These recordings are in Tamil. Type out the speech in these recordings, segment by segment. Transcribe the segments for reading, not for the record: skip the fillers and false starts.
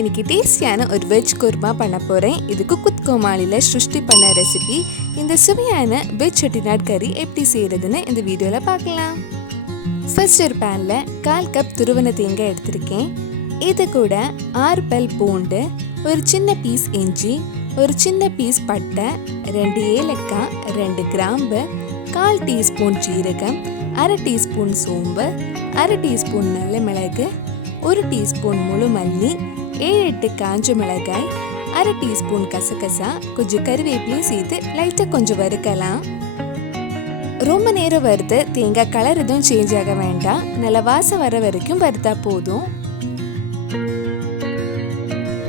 இன்னைக்கு டேஸ்டியான ஒரு வெஜ் குருமா பண்ண போகிறேன். இது Comali Srushti பண்ண ரெசிபி. இந்த சுவையான வெஜ் செட்டிநாட் கறி எப்படி செய்கிறதுன்னு இந்த வீடியோவில் பார்க்கலாம். ஃபர்ஸ்ட் ஒரு பேனில் 1/4 கப் துருவன தேங்காய் எடுத்திருக்கேன். இது கூட 6 பல் பூண்டு, ஒரு சின்ன பீஸ் இஞ்சி, ஒரு சின்ன பீஸ் பட்டை, 2 ஏலக்காய், 2 கிராம்பு, 1/4 டீஸ்பூன் ஜீரகம், 1/2 டீஸ்பூன் சோம்பு, 1/2 டீஸ்பூன் நல்ல மிளகு, 1 டீஸ்பூன் முழு மல்லி, 7-8 காஞ்ச மிளகாய், 1/2 டீஸ்பூன் கசகசா, கொஞ்சம் கருவேப்பிலையும் சேர்த்து லைட்டாக கொஞ்சம் வறுக்கலாம். ரொம்ப நேரம் வறுத்து தேங்காய் கலர் எதுவும் சேஞ்ச் ஆக வேண்டாம். நல்ல வாசம் வர வரைக்கும் வறுத்தா போதும்.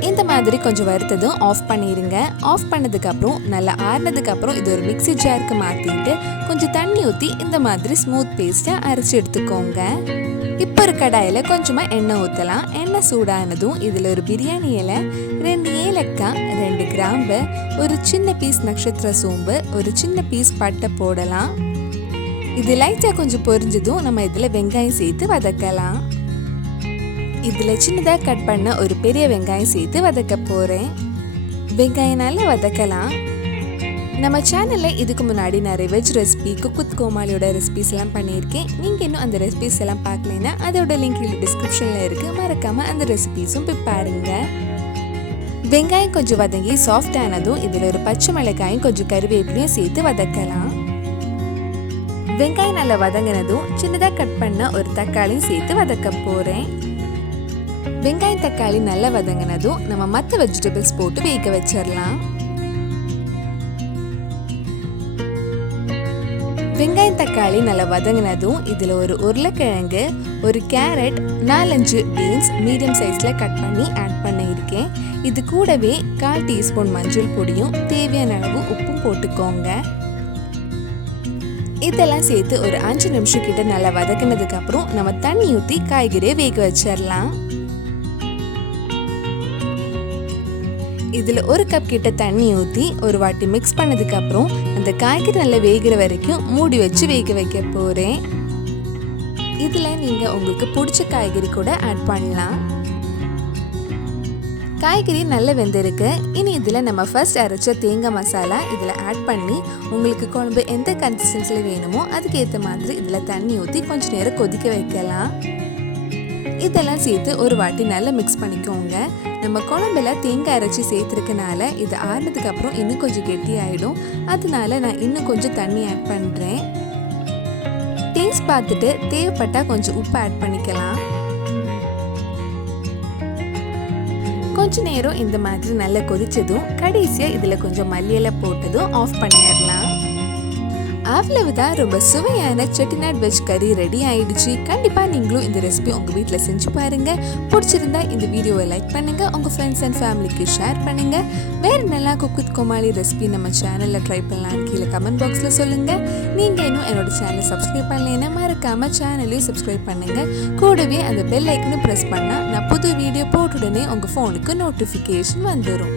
இந்த மாதிரி கொஞ்சம் வறுத்ததும் ஆஃப் பண்ணிடுங்க. ஆஃப் பண்ணதுக்கப்புறம் நல்லா ஆறினதுக்கப்புறம் இது ஒரு மிக்ஸி ஜாருக்கு மாற்றிட்டு கொஞ்சம் தண்ணி ஊற்றி இந்த மாதிரி ஸ்மூத் பேஸ்ட்டாக அரைச்சி எடுத்துக்கோங்க. இப்போ ஒரு கடாயில் கொஞ்சமாக எண்ணெய் ஊற்றலாம். எண்ணெய் சூடானதும் இதில் ஒரு பிரியாணி இலை, 2 ஏலக்காய், 2 கிராம்பு, ஒரு சின்ன பீஸ் நட்சத்திர சோம்பு, ஒரு சின்ன பீஸ் பட்டை போடலாம். இது லைட்டாக கொஞ்சம் பொரிஞ்சதும் நம்ம இதில் வெங்காயம் சேர்த்து வதக்கலாம். இதில் சின்னதாக கட் பண்ண ஒரு பெரிய வெங்காயம் சேர்த்து வதக்க போகிறேன். வெங்காயம் நல்லா வதக்கலாம். நம்ம சேனலில் இதுக்கு முன்னாடி நிறைய வெஜ் ரெசிபி Comaliயோட ரெசிபிஸ் எல்லாம் பண்ணியிருக்கேன். நீங்கள் இன்னும் அந்த ரெசிபிஸ் எல்லாம் பார்க்கலைன்னா அதோட லிங்க் கீழே டிஸ்கிரிப்ஷனில் இருக்குது. மறக்காமல் அந்த ரெசிபிஸும் போய் பாருங்க. வெங்காயம் கொஞ்சம் வதங்கி சாஃப்ட் ஆனதும் இதில் ஒரு பச்சை மிளகாயும் கொஞ்சம் கருவேப்பிலையும் சேர்த்து வதக்கலாம். வெங்காயம் நல்லா வதங்கினதும் சின்னதாக கட் பண்ண ஒரு தக்காளியும் சேர்த்து வதக்க போகிறேன். வெங்காயம் தக்காளி நல்லா வதங்கினதும் நம்ம மற்ற வெஜிடபிள்ஸ் போட்டு வேக வச்சிடலாம். வெங்காயம் தக்காளி நல்லா வதங்கினதும் இதில் ஒரு உருளைக்கிழங்கு, ஒரு கேரட், 4-5 பீன்ஸ் மீடியம் சைஸில் கட் பண்ணி ஆட் பண்ணியிருக்கேன். இது கூடவே 1/4 டீஸ்பூன் மஞ்சள் பொடியும் தேவையான அளவு உப்பும் போட்டுக்கோங்க. இதெல்லாம் சேர்த்து ஒரு 5 நிமிஷம் கிட்ட நல்லா வதக்கினதுக்கப்புறம் நம்ம தண்ணி ஊற்றி காய்கறியை வேக வச்சிடலாம். இதில் 1 கப் கிட்ட தண்ணி ஊற்றி ஒரு வாட்டி மிக்ஸ் பண்ணதுக்கப்புறம் அந்த காய்கறி நல்லா வேகிற வரைக்கும் மூடி வச்சு வேக வைக்க போகிறேன். இதில் நீங்கள் உங்களுக்கு பிடிச்ச காய்கறி கூட ஆட் பண்ணலாம். காய்கறி நல்லா வெந்திருக்கு. இனி இதில் நம்ம ஃபர்ஸ்ட் அரைச்ச தேங்காய் மசாலா இதில் ஆட் பண்ணி உங்களுக்கு குழம்பு எந்த கன்சிஸ்டன்சியில் வேணுமோ அதுக்கேற்ற மாதிரி இதில் தண்ணி ஊற்றி கொஞ்சம் நேரம் கொதிக்க வைக்கலாம். இதெல்லாம் சேர்த்து ஒரு வாட்டி நல்லா மிக்ஸ் பண்ணிக்கோங்க. நம்ம குழம்புல தேங்காய் அரைச்சி சேர்த்துருக்கனால இது ஆறுனதுக்கு அப்புறம் இன்னும் கொஞ்சம் கெட்டி ஆகிடும். அதனால நான் இன்னும் கொஞ்சம் தண்ணி ஆட் பண்ணுறேன். டேஸ்ட் பார்த்துட்டு தேவைப்பட்டால் கொஞ்சம் உப்பு ஆட் பண்ணிக்கலாம். கொஞ்ச நேரம் இந்த மாதிரி நல்லா கொதிச்சதும் கடைசியாக இதில் கொஞ்சம் மல்லியெல்லாம் போட்டதும் ஆஃப் பண்ணிடலாம். அவ்வளவுதான், ரொம்ப சுவையான செட்டிநாட் வெஜ் கறி ரெடி ஆயிடுச்சு. கண்டிப்பாக நீங்களும் இந்த ரெசிபி உங்கள் வீட்டில் செஞ்சு பாருங்கள். பிடிச்சிருந்தா இந்த வீடியோவை லைக் பண்ணுங்கள், உங்கள் ஃப்ரெண்ட்ஸ் அண்ட் ஃபேமிலிக்கு ஷேர் பண்ணுங்கள். வேறு நல்லா Comali ரெசிபி நம்ம சேனலில் ட்ரை பண்ணலான்னு கீழே கமெண்ட் பாக்ஸில் சொல்லுங்கள். நீங்கள் இன்னும் என்னோட சேனலை சப்ஸ்கிரைப் பண்ணலைன்னா மறக்காமல் சேனலையும் சப்ஸ்கிரைப் பண்ணுங்கள். கூடவே அந்த பெல் ஐக்கனும் ப்ரெஸ் பண்ணால் நான் புது வீடியோ போட்டுடனே உங்கள் ஃபோனுக்கு நோட்டிஃபிகேஷன் வந்துடும்.